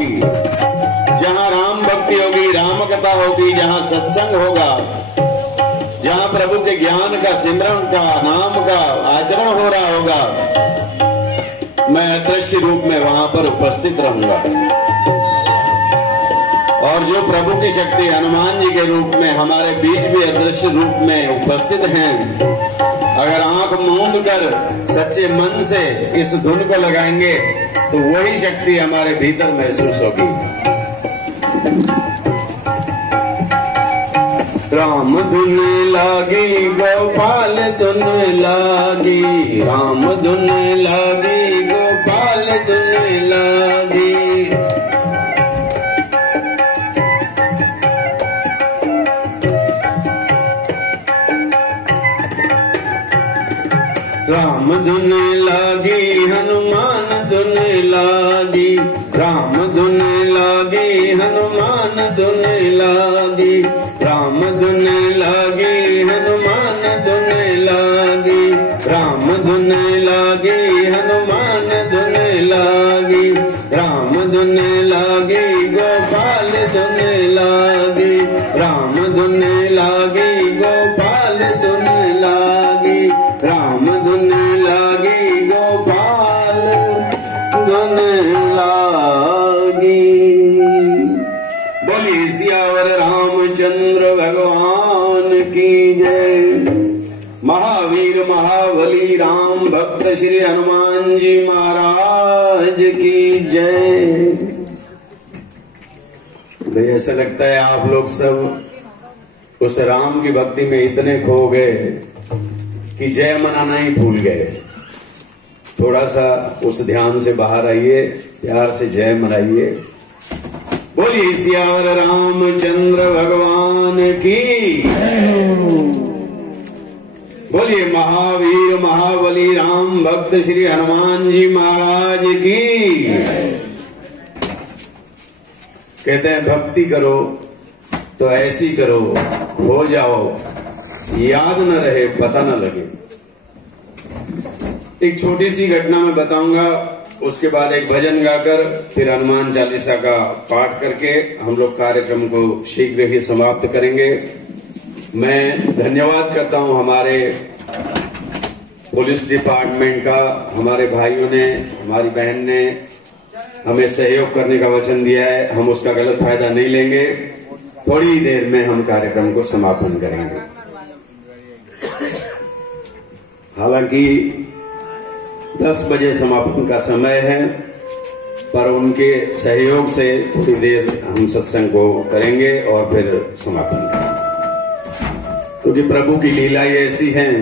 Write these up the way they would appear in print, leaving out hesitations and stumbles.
होगी, जहां राम भक्ति होगी, राम कथा होगी, जहां सत्संग होगा, जहां प्रभु के ज्ञान का, सिमरन का, नाम का आचरण हो रहा होगा, मैं अदृश्य रूप में वहां पर उपस्थित रहूंगा। और जो प्रभु की शक्ति हनुमान जी के रूप में हमारे बीच भी अदृश्य रूप में उपस्थित हैं, अगर आंख मूंद कर सच्चे मन से इस धुन को लगाएंगे तो वही शक्ति हमारे भीतर महसूस होगी। राम धुन लागी गोपाल धुन लागी, राम धुन लागी गोपाल धुन लागी। राम धुन लागी हनुमान धुन लागी, राम धुन लागी हनुमान धुन लागी, राम धुन लागी हनुमान धुन लागी, राम धुन लागी हनुमान धुन लागी, राम धुन लागी गोपाल धुन लागी, राम धुन लागी गोपाल धुन लागी, राम धुन लागी गोपाल धुन लागी। बोलिए सियावर रामचंद्र भगवान की जय। महावीर महाबली राम भक्त श्री हनुमान जी महाराज की जय। भाई ऐसा लगता है आप लोग सब उस राम की भक्ति में इतने खो गए कि जय मनाना ही भूल गए। थोड़ा सा उस ध्यान से बाहर आइए, प्यार से जय मनाइए। बोलिए सियावर रामचंद्र भगवान की, बोलिए महावीर महाबली राम भक्त श्री हनुमान जी महाराज की। कहते हैं भक्ति करो तो ऐसी करो, खो जाओ याद न रहे, पता न लगे। एक छोटी सी घटना मैं बताऊंगा, उसके बाद एक भजन गाकर फिर हनुमान चालीसा का पाठ करके हम लोग कार्यक्रम को शीघ्र ही समाप्त करेंगे। मैं धन्यवाद करता हूं हमारे पुलिस डिपार्टमेंट का। हमारे भाइयों ने, हमारी बहन ने हमें सहयोग करने का वचन दिया है, हम उसका गलत फायदा नहीं लेंगे। थोड़ी ही देर में हम कार्यक्रम को समापन करेंगे। हालांकि 10 बजे समापन का समय है, पर उनके सहयोग से थोड़ी देर हम सत्संग को करेंगे और फिर समापन करेंगे। क्योंकि प्रभु की लीला ये ऐसी है,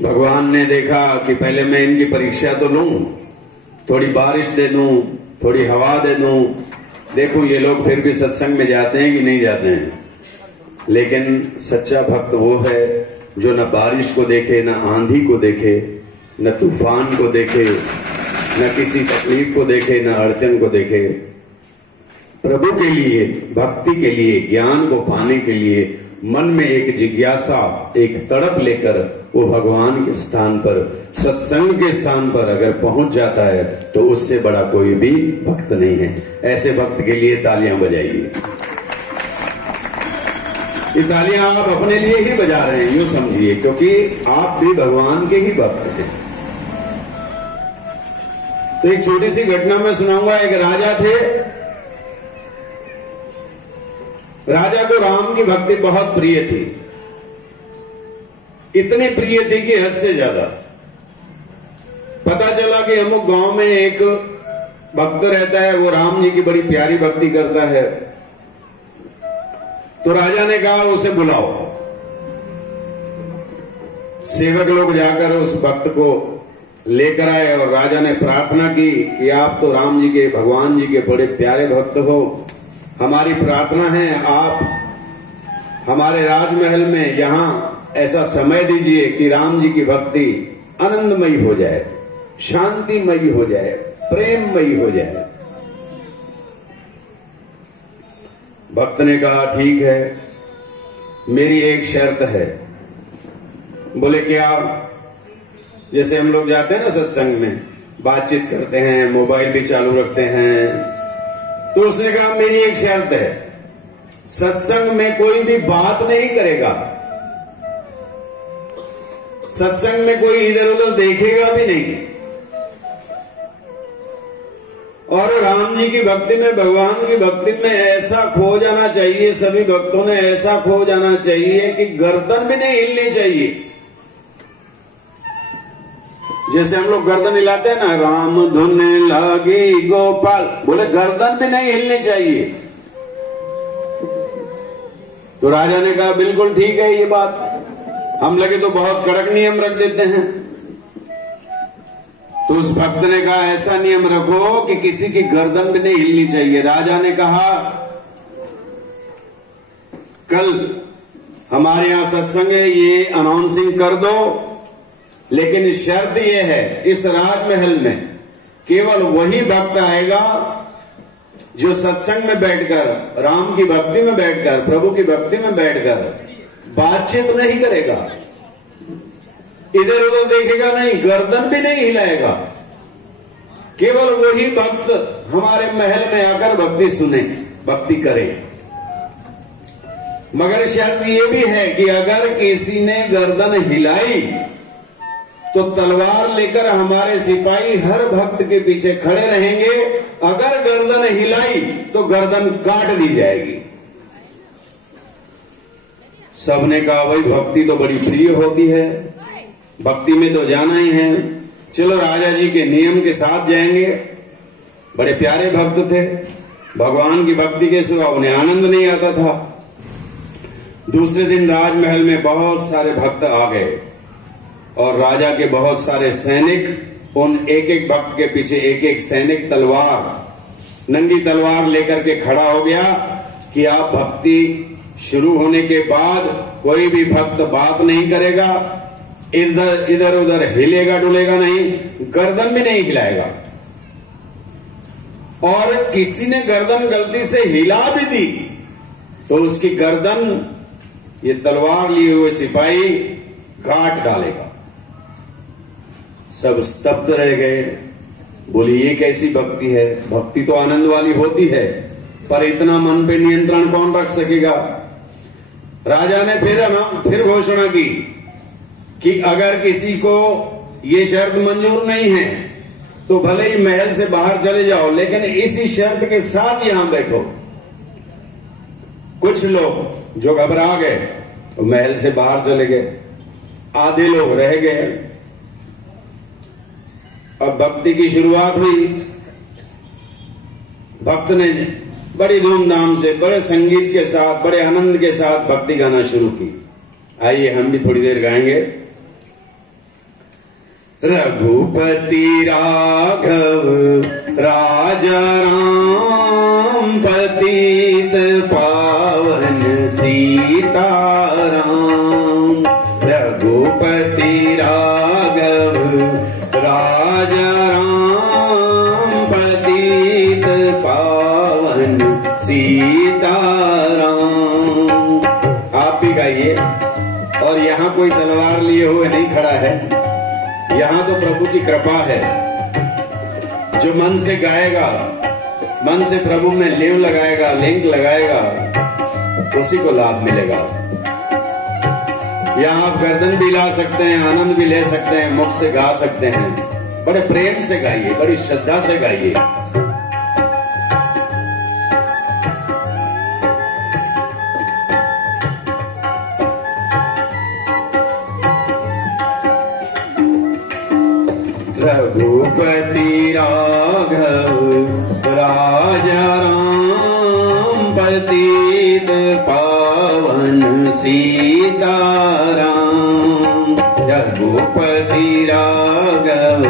भगवान ने देखा कि पहले मैं इनकी परीक्षा तो लूं, थोड़ी बारिश दे दूं, थोड़ी हवा दे दूं, देखूं ये लोग फिर भी सत्संग में जाते हैं कि नहीं जाते हैं। लेकिन सच्चा भक्त वो है जो न बारिश को देखे, न आंधी को देखे, न तूफान को देखे, न किसी तकलीफ को देखे, न अड़चन को देखे। प्रभु के लिए, भक्ति के लिए, ज्ञान को पाने के लिए मन में एक जिज्ञासा, एक तड़प लेकर वो भगवान के स्थान पर, सत्संग के स्थान पर अगर पहुंच जाता है तो उससे बड़ा कोई भी भक्त नहीं है। ऐसे भक्त के लिए तालियां बजाइए। ये तालियां आप अपने लिए ही बजा रहे हैं, यूं समझिए, क्योंकि आप भी भगवान के ही भक्त हैं। तो एक छोटी सी घटना मैं सुनाऊंगा। एक राजा थे, राजा को राम की भक्ति बहुत प्रिय थी, इतनी प्रिय थी कि हद से ज्यादा। पता चला कि अमुक गांव में एक भक्त रहता है, वो राम जी की बड़ी प्यारी भक्ति करता है। तो राजा ने कहा उसे बुलाओ। सेवक लोग जाकर उस भक्त को लेकर आए और राजा ने प्रार्थना की कि आप तो राम जी के, भगवान जी के बड़े प्यारे भक्त हो, हमारी प्रार्थना है आप हमारे राजमहल में यहां ऐसा समय दीजिए कि राम जी की भक्ति आनंदमयी हो जाए, शांतिमयी हो जाए, प्रेममयी हो जाए। भक्त ने कहा ठीक है, मेरी एक शर्त है। बोले क्या? जैसे हम लोग जाते हैं ना सत्संग में, बातचीत करते हैं, मोबाइल भी चालू रखते हैं। तो उसने कहा मेरी एक शर्त है, सत्संग में कोई भी बात नहीं करेगा, सत्संग में कोई इधर उधर देखेगा भी नहीं। और राम जी की भक्ति में, भगवान की भक्ति में ऐसा खो जाना चाहिए, सभी भक्तों ने ऐसा खो जाना चाहिए कि गर्दन भी नहीं हिलनी चाहिए। जैसे हम लोग गर्दन हिलाते हैं ना, राम धुन लागी गोपाल, बोले गर्दन भी नहीं हिलनी चाहिए। तो राजा ने कहा बिल्कुल ठीक है ये बात, हम लगे तो बहुत कड़क नियम रख देते हैं। तो उस भक्त ने कहा ऐसा नियम रखो कि किसी की गर्दन भी नहीं हिलनी चाहिए। राजा ने कहा कल हमारे यहां सत्संग है, ये अनाउंसिंग कर दो, लेकिन शर्त यह है इस राजमहल में केवल वही भक्त आएगा जो सत्संग में बैठकर, राम की भक्ति में बैठकर, प्रभु की भक्ति में बैठकर बातचीत नहीं करेगा, इधर उधर देखेगा नहीं, गर्दन भी नहीं हिलाएगा। केवल वही भक्त हमारे महल में आकर भक्ति सुने, भक्ति करे। मगर शर्त यह भी है कि अगर किसी ने गर्दन हिलाई तो तलवार लेकर हमारे सिपाही हर भक्त के पीछे खड़े रहेंगे। अगर गर्दन हिलाई तो गर्दन काट दी जाएगी। सबने कहा भाई भक्ति तो बड़ी प्रिय होती है, भक्ति में तो जाना ही है, चलो राजा जी के नियम के साथ जाएंगे। बड़े प्यारे भक्त थे, भगवान की भक्ति के सिवा उन्हें आनंद नहीं आता था। दूसरे दिन राजमहल में बहुत सारे भक्त आ गए और राजा के बहुत सारे सैनिक उन एक एक भक्त के पीछे एक एक सैनिक तलवार, नंगी तलवार लेकर के खड़ा हो गया कि आप भक्ति शुरू होने के बाद कोई भी भक्त बात नहीं करेगा, इधर उधर हिलेगा डुलेगा नहीं, गर्दन भी नहीं हिलाएगा। और किसी ने गर्दन गलती से हिला भी दी तो उसकी गर्दन ये तलवार लिए हुए सिपाही काट डालेगा। सब स्तब्ध रह गए, बोले ये कैसी भक्ति है? भक्ति तो आनंद वाली होती है, पर इतना मन पे नियंत्रण कौन रख सकेगा? राजा ने फिर घोषणा की कि अगर किसी को ये शर्त मंजूर नहीं है तो भले ही महल से बाहर चले जाओ, लेकिन इसी शर्त के साथ यहां बैठो। कुछ लोग जो घबरा गए तो महल से बाहर चले गए, आधे लोग रह गए। अब भक्ति की शुरुआत हुई। भक्त ने बड़ी धूमधाम से, बड़े संगीत के साथ, बड़े आनंद के साथ भक्ति गाना शुरू की। आइए हम भी थोड़ी देर गाएंगे। रघुपति राघव राजा राम, पतित पावन सीताराम। रघुपति राघव राजा राम, पतित पावन सीताराम। आप भी गाइए। और यहाँ कोई तलवार लिए हुए नहीं खड़ा है, यहाँ तो प्रभु की कृपा है। जो मन से गाएगा, मन से प्रभु में लेव लगाएगा, लिंक लगाएगा, उसी को लाभ मिलेगा। यहाँ आप गर्दन भी ला सकते हैं, आनंद भी ले सकते हैं, मुख से गा सकते हैं। बड़े प्रेम से गाइए, बड़ी श्रद्धा से गाइए। रघुपति राघव राजा राम, पतित पावन सीताराम। रघुपति राघव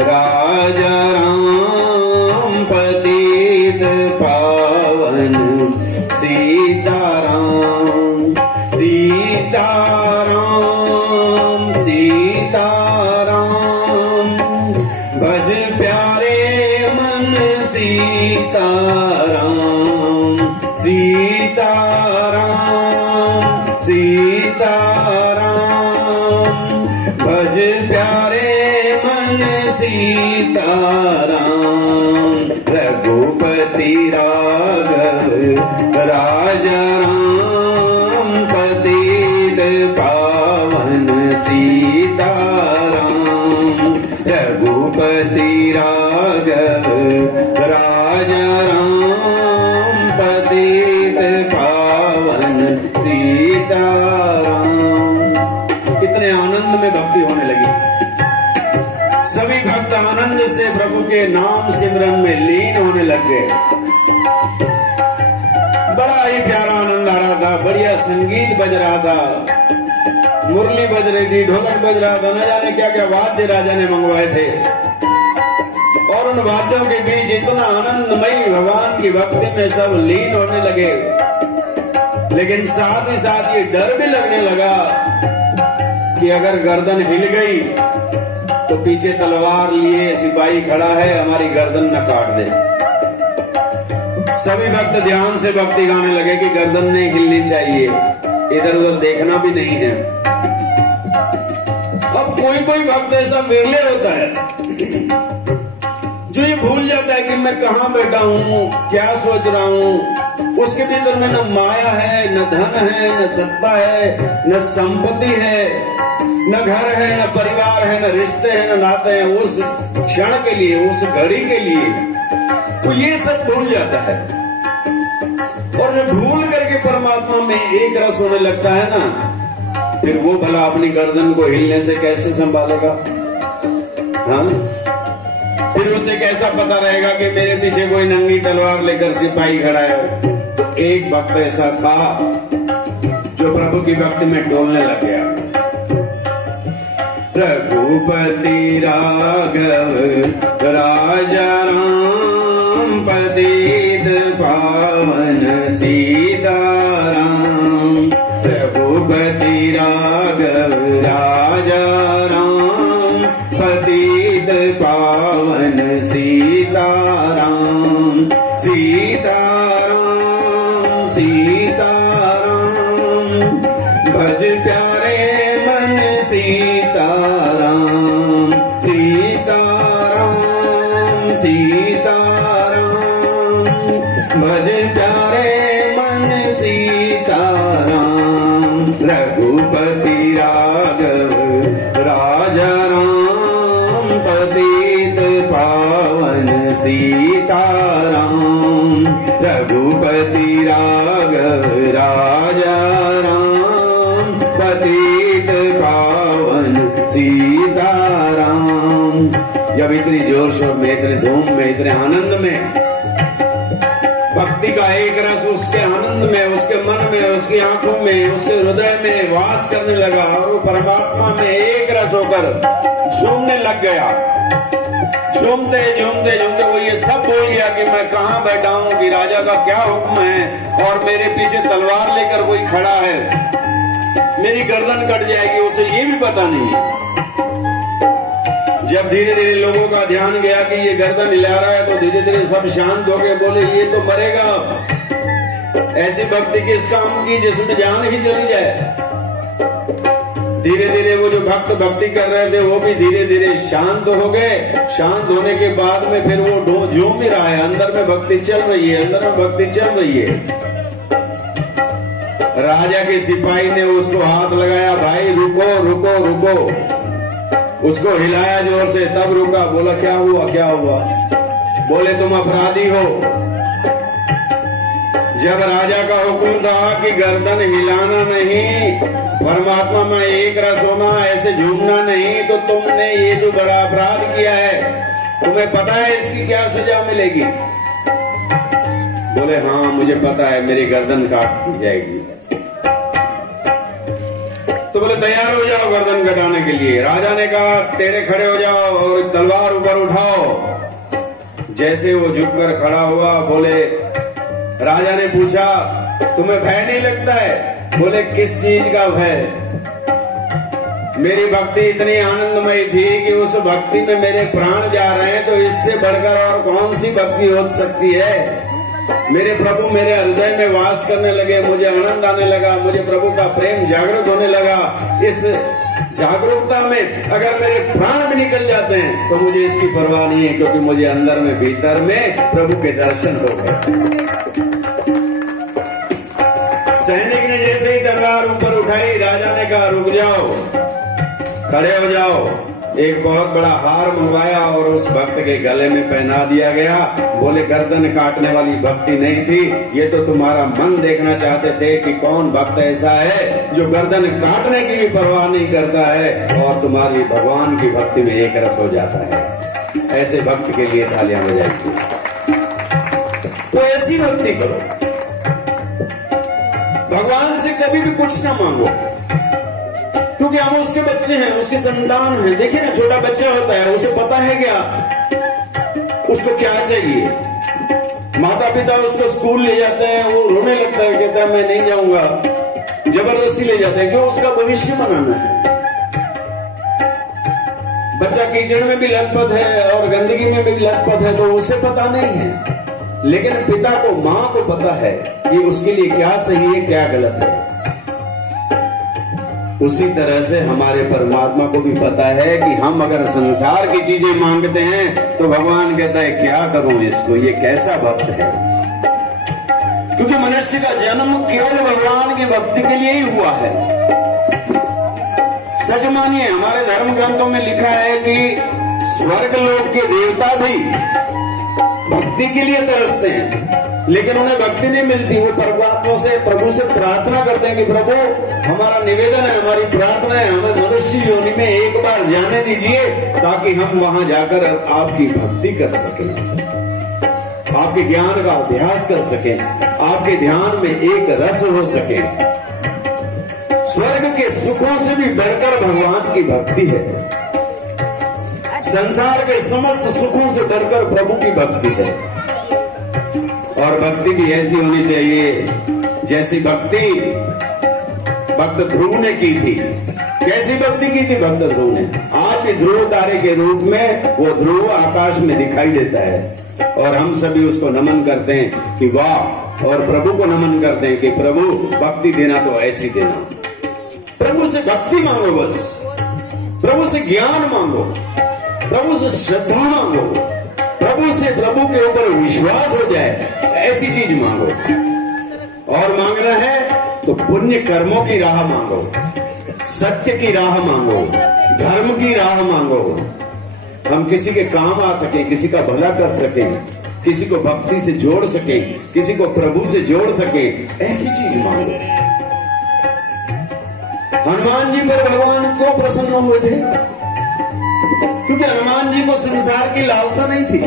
राजा राम, पतित पावन सीताराम। सीताराम सीताराम, भज प्यारे मन सीताराम। सीताराम सीताराम, भज प्यारे मन सीताराम। रघुपति राघव राजा राम पतित पावन सीताराम। रघुपति राघव राजा राम पतित पावन सीताराम। इतने आनंद में भक्ति होने लगी। सभी भक्त आनंद से प्रभु के नाम सिमरन में लीन होने लग गए। बड़ा ही प्यारा आनंद आ रहा था, बढ़िया संगीत बज रहा था, मुरली बज रही थी, ढोलक बज रहा था, न जाने क्या क्या वाद्य राजा ने मंगवाए थे। और उन वाद्यों के बीच इतना आनंदमयी भगवान की भक्ति में सब लीन होने लगे। लेकिन साथ ही साथ ये डर भी लगने लगा कि अगर गर्दन हिल गई तो पीछे तलवार लिए सिपाही खड़ा है, हमारी गर्दन न काट दे। सभी भक्त ध्यान से भक्ति गाने लगे कि गर्दन नहीं हिलनी चाहिए, इधर उधर देखना भी नहीं है। अब कोई कोई भक्त ऐसा विरले होता है जो ये भूल जाता है कि मैं कहां बैठा हूं, क्या सोच रहा हूं। उसके भीतर में न माया है, न धन है, न सत्ता है, न संपत्ति है, न घर है, न परिवार है, न रिश्ते हैं, न नाते हैं। उस क्षण के लिए, उस घड़ी के लिए तो ये सब भूल जाता है। और जब भूल करके परमात्मा में एक रस होने लगता है ना, फिर वो भला अपनी गर्दन को हिलने से कैसे संभालेगा? हाँ, फिर उसे कैसा पता रहेगा कि मेरे पीछे कोई नंगी तलवार लेकर सिपाही खड़ा है। तो एक भक्त ऐसा था जो प्रभु की भक्ति में डोलने लग गया। रघुपति राघव राजा राम पतित पावन सीताराम। रघुपति राघव राजा राम पतित पावन सीताराम। सीताराम सीताराम भज प्यारे मन सीताराम। सीताराम सीताराम भज प्यारे मन सीताराम। रघुपति राघव राजा राम पतित पावन सीताराम। रघुपति राघव राजा राम पतित पावन सीताराम। जब इतनी जोर शोर में, इतने धूम में, इतने आनंद में भक्ति का एक रस उसके आनंद में, उसके मन में, उसकी आंखों में, उसके हृदय में वास करने लगा और वो परमात्मा में एक रस होकर झूमने लग गया। झूमते झूमते झूमते वो ये सब बोल गया कि मैं कहां बैठा हूं, कि राजा का क्या हुक्म है और मेरे पीछे तलवार लेकर कोई खड़ा है, मेरी गर्दन कट जाएगी, उसे ये भी पता नहीं है। जब धीरे धीरे लोगों का ध्यान गया कि ये गर्दन हिला रहा है तो धीरे धीरे सब शांत हो गए, बोले ये तो मरेगा। ऐसी भक्ति किस काम की जिसमें जान ही चली जाए। धीरे धीरे वो जो भक्त भक्ति कर रहे थे वो भी धीरे धीरे शांत हो गए। शांत होने के बाद में फिर वो झूम ही रहा है, अंदर में भक्ति चल रही है, अंदर में भक्ति चल रही है। राजा के सिपाही ने उसको हाथ लगाया, भाई रुको रुको रुको, उसको हिलाया जोर से, तब रुका। बोला क्या हुआ क्या हुआ? बोले तुम अपराधी हो। जब राजा का हुक्म था कि गर्दन हिलाना नहीं, परमात्मा में एक रस होना, ऐसे झूमना नहीं, तो तुमने ये जो बड़ा अपराध किया है, तुम्हें पता है इसकी क्या सजा मिलेगी? बोले हाँ मुझे पता है, मेरी गर्दन काट दी जाएगी। तो बोले तैयार हो जाओ गर्दन कटाने के लिए। राजा ने कहा टेढ़े खड़े हो जाओ और तलवार ऊपर उठाओ। जैसे वो झुककर खड़ा हुआ, बोले राजा ने पूछा तुम्हें भय नहीं लगता है? बोले किस चीज का भय? मेरी भक्ति इतनी आनंदमयी थी कि उस भक्ति में मेरे प्राण जा रहे हैं, तो इससे बढ़कर और कौन सी भक्ति हो सकती है? मेरे प्रभु मेरे हृदय में वास करने लगे, मुझे आनंद आने लगा, मुझे प्रभु का प्रेम जागृत होने लगा। इस जागरूकता में अगर मेरे प्राण भी निकल जाते हैं तो मुझे इसकी परवाह नहीं है, क्योंकि मुझे अंदर में भीतर में प्रभु के दर्शन हो गए। सैनिक ने जैसे ही तलवार ऊपर उठाई, राजा ने कहा रुक जाओ, खड़े हो जाओ। एक बहुत बड़ा हार मंगवाया और उस भक्त के गले में पहना दिया गया। बोले गर्दन काटने वाली भक्ति नहीं थी, ये तो तुम्हारा मन देखना चाहते थे कि कौन भक्त ऐसा है जो गर्दन काटने की भी परवाह नहीं करता है और तुम्हारी भगवान की भक्ति में एक रस हो जाता है। ऐसे भक्त के लिए तालियां बजाइए। तो ऐसी भक्ति करो, भगवान से कभी भी कुछ ना मांगो, क्योंकि हम उसके बच्चे हैं, उसके संतान हैं। देखिए ना, छोटा बच्चा होता है, उसे पता है क्या उसको क्या चाहिए। माता पिता उसको स्कूल ले जाते हैं, वो रोने लगता है, कहता है मैं नहीं जाऊंगा, जबरदस्ती ले जाते हैं, क्यों? उसका भविष्य बनाना है। बच्चा कीचड़ में भी लथपथ है और गंदगी में भी लथपथ है, तो उसे पता नहीं है, लेकिन पिता को, मां को पता है कि उसके लिए क्या सही है, क्या गलत है। उसी तरह से हमारे परमात्मा को भी पता है कि हम अगर संसार की चीजें मांगते हैं तो भगवान कहता है क्या करूं इसको, ये कैसा भक्त है। क्योंकि मनुष्य का जन्म केवल भगवान की भक्ति के लिए ही हुआ है। सच मानिए, हमारे धर्म ग्रंथों में लिखा है कि स्वर्ग लोक के देवता भी भक्ति के लिए तरसते हैं, लेकिन उन्हें भक्ति नहीं मिलती। वो परमात्मा से, प्रभु से प्रार्थना करते हैं कि प्रभु हमारा निवेदन है, हमारी प्रार्थना है, हमें मनुष्य योनि में एक बार जाने दीजिए ताकि हम वहां जाकर आपकी भक्ति कर सकें, आपके ज्ञान का अभ्यास कर सकें, आपके ध्यान में एक रस हो सके। स्वर्ग के सुखों से भी बढ़कर भगवान की भक्ति है। संसार के समस्त सुखों से बढ़कर प्रभु की भक्ति है। और भक्ति भी ऐसी होनी चाहिए जैसी भक्ति भक्त ध्रुव ने की थी। कैसी भक्ति की थी भक्त ध्रुव ने? आज भी ध्रुव तारे के रूप में वो ध्रुव आकाश में दिखाई देता है और हम सभी उसको नमन करते हैं कि वाह, और प्रभु को नमन करते हैं कि प्रभु भक्ति देना तो ऐसी देना। प्रभु से भक्ति मांगो, बस प्रभु से ज्ञान मांगो, प्रभु से श्रद्धा मांगो, प्रभु से प्रभु के ऊपर विश्वास हो जाए, ऐसी चीज मांगो। और मांगना है तो पुण्य कर्मों की राह मांगो, सत्य की राह मांगो, धर्म की राह मांगो। हम किसी के काम आ सके, किसी का भला कर सके, किसी को भक्ति से जोड़ सके, किसी को प्रभु से जोड़ सके, ऐसी चीज मांगो। हनुमान जी पर भगवान क्यों प्रसन्न हुए थे? क्योंकि हनुमान जी को संसार की लालसा नहीं थी।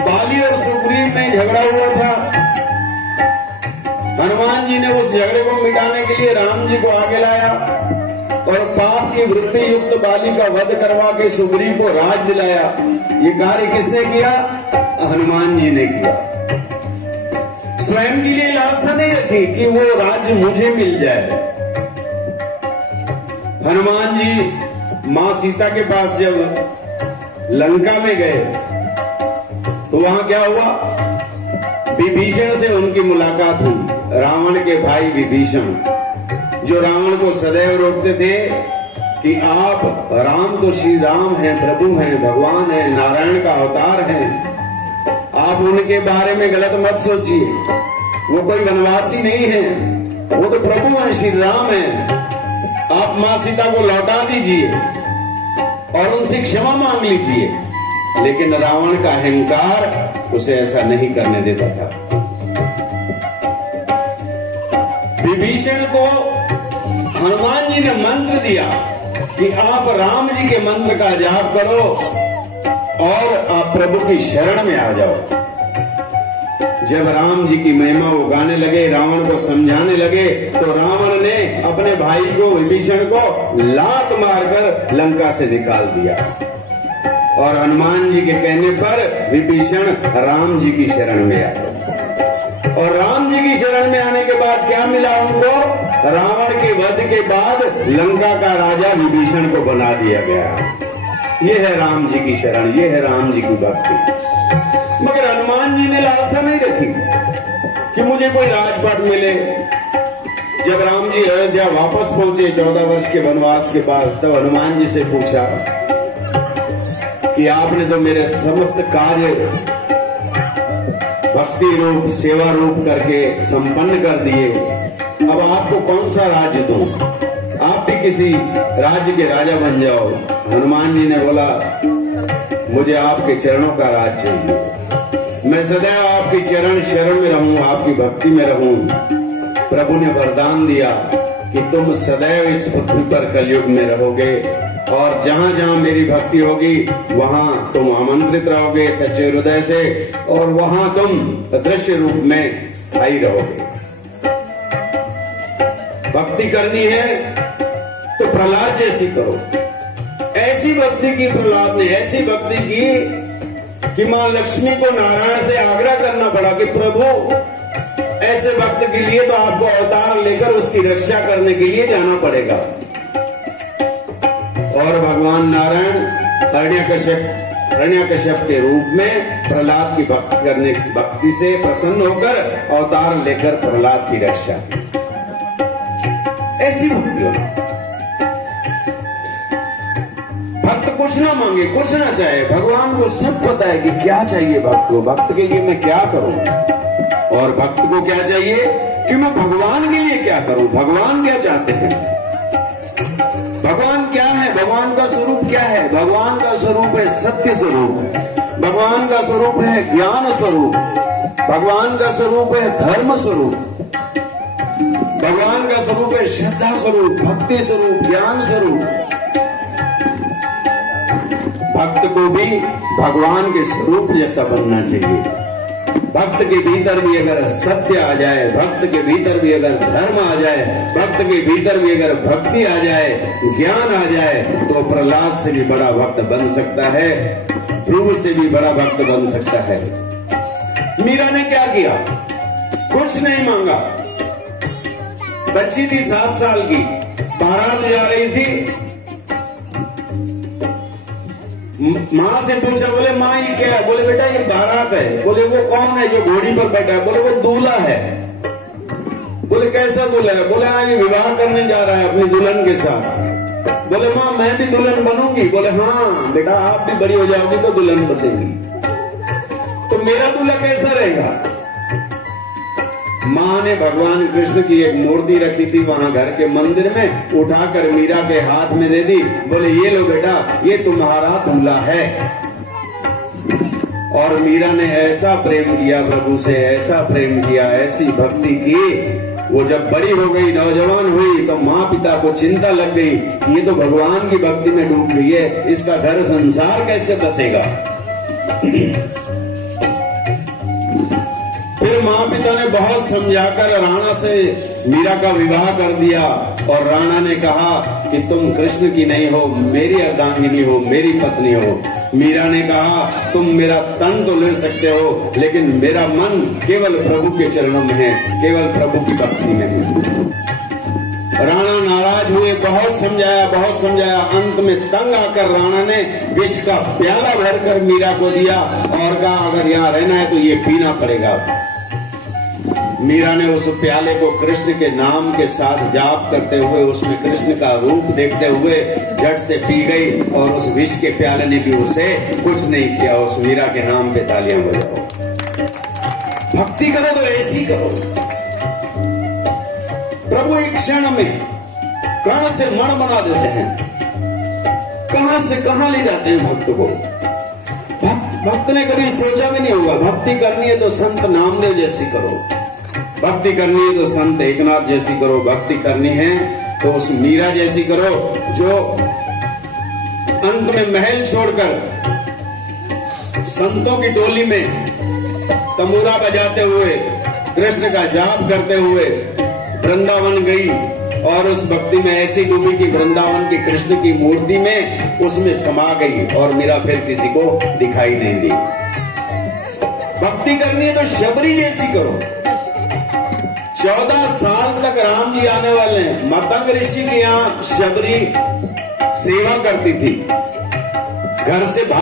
बाली और सुग्रीव में झगड़ा हुआ था। हनुमान जी ने उस झगड़े को मिटाने के लिए राम जी को आगे लाया और पाप की वृत्ति युक्त बाली का वध करवा के सुग्रीव को राज दिलाया। ये कार्य किसने किया? हनुमान जी ने किया। स्वयं के लिए लालसा नहीं रखी कि वो राज्य मुझे मिल जाए। हनुमान जी मां सीता के पास जब लंका में गए तो वहां क्या हुआ? विभीषण से उनकी मुलाकात हुई। रावण के भाई विभीषण, जो रावण को सदैव रोकते थे कि आप, राम तो श्री राम हैं, प्रभु हैं, भगवान हैं, नारायण का अवतार हैं, आप उनके बारे में गलत मत सोचिए, वो कोई वनवासी नहीं है, वो तो प्रभु हैं, श्री राम हैं। आप मां सीता को लौटा दीजिए और उनसे क्षमा मांग लीजिए। लेकिन रावण का अहंकार उसे ऐसा नहीं करने देता था। विभीषण को हनुमान जी ने मंत्र दिया कि आप राम जी के मंत्र का जाप करो और आप प्रभु की शरण में आ जाओ। जब राम जी की महिमा वो गाने लगे, रावण को समझाने लगे, तो रावण ने अपने भाई को, विभीषण को लात मारकर लंका से निकाल दिया। और हनुमान जी के कहने पर विभीषण राम जी की शरण में आए। और राम जी की शरण में आने के बाद क्या मिला उनको? रावण के वध के बाद लंका का राजा विभीषण को बना दिया गया। ये है राम जी की शरण, ये है राम जी की भक्ति। मगर हनुमान जी ने लालसा नहीं रखी कि मुझे कोई राजपाट मिले, जब राम जी अयोध्या वापस पहुंचे 14 वर्ष के वनवास के बाद, तब हनुमान जी से पूछा कि आपने तो मेरे समस्त कार्य भक्ति रूप सेवा रूप करके संपन्न कर दिए, अब आपको कौन सा राज्य दूं? आप भी किसी राज्य के राजा बन जाओ। हनुमान जी ने बोला, मुझे आपके चरणों का राज चाहिए, मैं सदैव आपकी चरण शरण में रहूं, आपकी भक्ति में रहूं। प्रभु ने वरदान दिया कि तुम सदैव इस पृथ्वी पर कलयुग में रहोगे, और जहां जहां मेरी भक्ति होगी वहां तुम आमंत्रित रहोगे सच्चे हृदय से, और वहां तुम दृश्य रूप में स्थायी रहोगे। भक्ति करनी है तो प्रहलाद जैसी करो। ऐसी भक्ति की प्रहलाद ने, ऐसी भक्ति की कि मां लक्ष्मी को नारायण से आग्रह करना पड़ा कि प्रभु, ऐसे भक्त के लिए तो आपको अवतार लेकर उसकी रक्षा करने के लिए जाना पड़ेगा। और भगवान नारायण हिरण्यकश्यप के रूप में प्रहलाद की भक्ति से प्रसन्न होकर अवतार लेकर प्रहलाद की रक्षा की। ऐसी भक्ति होना। भक्त कुछ ना मांगे, कुछ ना चाहे, भगवान को सब पता है कि क्या चाहिए भक्त को, भक्त के लिए मैं क्या करूं, और भक्त को क्या चाहिए कि मैं भगवान के लिए क्या करूं। भगवान क्या चाहते हैं, भगवान क्या है, भगवान का स्वरूप क्या है? भगवान का स्वरूप है सत्य स्वरूप, भगवान का स्वरूप है ज्ञान स्वरूप, भगवान का स्वरूप है धर्म स्वरूप, भगवान का स्वरूप है श्रद्धा स्वरूप, भक्ति स्वरूप, ज्ञान स्वरूप। भक्त को भी भगवान के स्वरूप जैसा बनना चाहिए। भक्त के भीतर भी अगर सत्य आ जाए, भक्त के भीतर भी अगर धर्म आ जाए, भक्त के भीतर भी अगर भक्ति आ जाए, ज्ञान आ जाए, तो प्रहलाद से भी बड़ा भक्त बन सकता है, ध्रुव से भी बड़ा भक्त बन सकता है। मीरा ने क्या किया? कुछ नहीं मांगा। बच्ची थी 7 साल की, बारात जा रही थी, माँ से पूछा, बोले माँ ये क्या है? बोले बेटा ये बारात है। बोले वो कौन है जो घोड़ी पर बैठा है? बोले वो दूल्हा है। बोले कैसा दूल्हा है? बोले हाँ ये विवाह करने जा रहा है अपनी दुल्हन के साथ। बोले माँ मैं भी दुल्हन बनूंगी? बोले हाँ बेटा आप भी बड़ी हो जाओगी तो दुल्हन बनेगी। तो मेरा दूल्हा कैसा रहेगा? माँ ने भगवान कृष्ण की एक मूर्ति रखी थी वहां घर के मंदिर में, उठाकर मीरा के हाथ में दे दी। बोले ये लो बेटा, ये तुम्हारा दूल्हा है। और मीरा ने ऐसा प्रेम किया प्रभु से, ऐसा प्रेम किया, ऐसी भक्ति की। वो जब बड़ी हो गई, नौजवान हुई, तो माँ पिता को चिंता लग गई, ये तो भगवान की भक्ति में डूब गई है, इसका घर संसार कैसे बसेगा। फिर माँ पिता ने बहुत समझाकर राणा से मीरा का विवाह कर दिया, और राणा ने कहा कि तुम कृष्ण की नहीं हो, मेरी अर्धांगिनी हो, मेरी पत्नी हो। मीरा ने कहा तुम मेरा तन तो ले सकते हो, लेकिन मेरा मन केवल प्रभु के चरणों में है, केवल प्रभु की भक्ति में है। राणा नाराज हुए, बहुत समझाया, अंत में तंग आकर राणा ने विष का प्याला भरकर मीरा को दिया और कहा अगर यहाँ रहना है तो ये पीना पड़ेगा। मीरा ने उस प्याले को कृष्ण के नाम के साथ जाप करते हुए, उसमें कृष्ण का रूप देखते हुए झट से पी गई, और उस विष के प्याले ने भी उसे कुछ नहीं किया। उस मीरा के नाम पे तालियां बजाओ। भक्ति करो तो ऐसी करो। प्रभु एक क्षण में कण से मण बना देते हैं, कहां से कहां ले जाते हैं भक्त को। भक्त ने कभी सोचा भी नहीं होगा। भक्ति करनी है तो संत नामदेव जैसी करो, भक्ति करनी है तो संत एकनाथ जैसी करो, भक्ति करनी है तो उस मीरा जैसी करो जो अंत में महल छोड़कर संतों की टोली में तंबूरा बजाते हुए, कृष्ण का जाप करते हुए वृंदावन गई, और उस भक्ति में ऐसी डूबी कि वृंदावन की कृष्ण की मूर्ति में उसमें समा गई, और मीरा फिर किसी को दिखाई नहीं दी। भक्ति करनी है तो शबरी जैसी करो। 14 साल तक राम जी आने वाले हैं। मतंग ऋषि के यहाँ शबरी सेवा करती थी, घर से